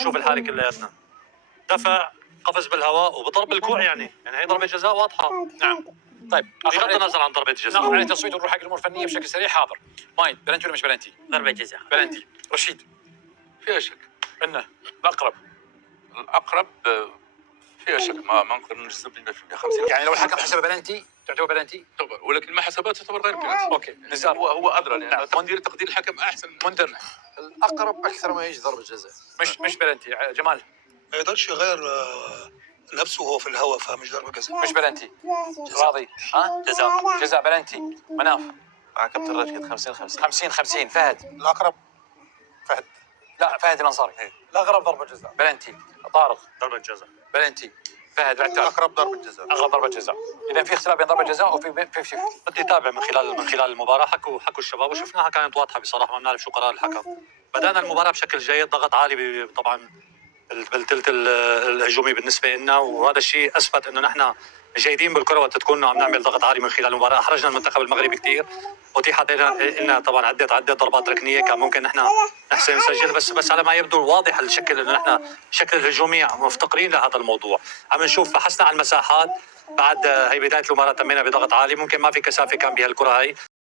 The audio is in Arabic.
نشوف الحالة كلياتنا. دفع قفز بالهواء وبضرب الكوع يعني هي ضربة جزاء واضحة. نعم. طيب بغض النظر عن ضربة الجزاء. ناخذ عليه تصويت ونروح حق الامور الفنيه بشكل سريع. حاضر. مايد بلنتي ولا مش بلنتي؟ ضربة جزاء. بلنتي. رشيد فيها شك. انه الاقرب. الأقرب فيها شك، ما نقدر نجزم ب 100% 50. يعني لو الحكم حسب بلنتي تعتبر بلنتي؟ طبعا، ولكن ما حسبها تعتبر غير بلنتي. اوكي. نزار هو أدرى نعم. لأن تقدير الحكم أحسن. منذر الأقرب أكثر ما يجي ضربة جزاء. مش بلنتي. جمال ما يقدرش يغير نفسه وهو في الهواء، فمش ضربة جزاء. مش بلنتي. راضي؟ ها؟ جزاء بلنتي. مناف مع كابتن راشد 50-50. 50-50. فهد الأقرب فهد. لا فهد الانصاري. الأغرب ضربة جزاء. بلنتي. طارق ضربة جزاء. بلنتي. فهد العتاب الأقرب ضربة جزاء. اغلب ضربه جزاء. اذا في اختلاف بين ضربه جزاء وفي شيء. بدي اتابع من خلال المباراة. حكوا الشباب وشفناها كانت واضحة بصراحة. ما بنعرف شو قرار الحكم. بدأنا المباراة بشكل جيد، ضغط عالي طبعا بالثلث الهجومي بالنسبة لنا، وهذا الشيء اثبت انه نحن جيدين بالكرة وقت تكون عم نعمل ضغط عالي من خلال المباراة. احرجنا المنتخب المغربي كثير، اتيحت لنا طبعا عدة ضربات ركنية كان ممكن نحن نحسن نسجل، بس على ما يبدو واضح الشكل انه نحن الشكل الهجومي مفتقرين لهذا الموضوع. عم نشوف بحثنا عن المساحات بعد هي بداية المباراة، تمينا بضغط عالي، ممكن ما في كثافة كان بهالكرة هي،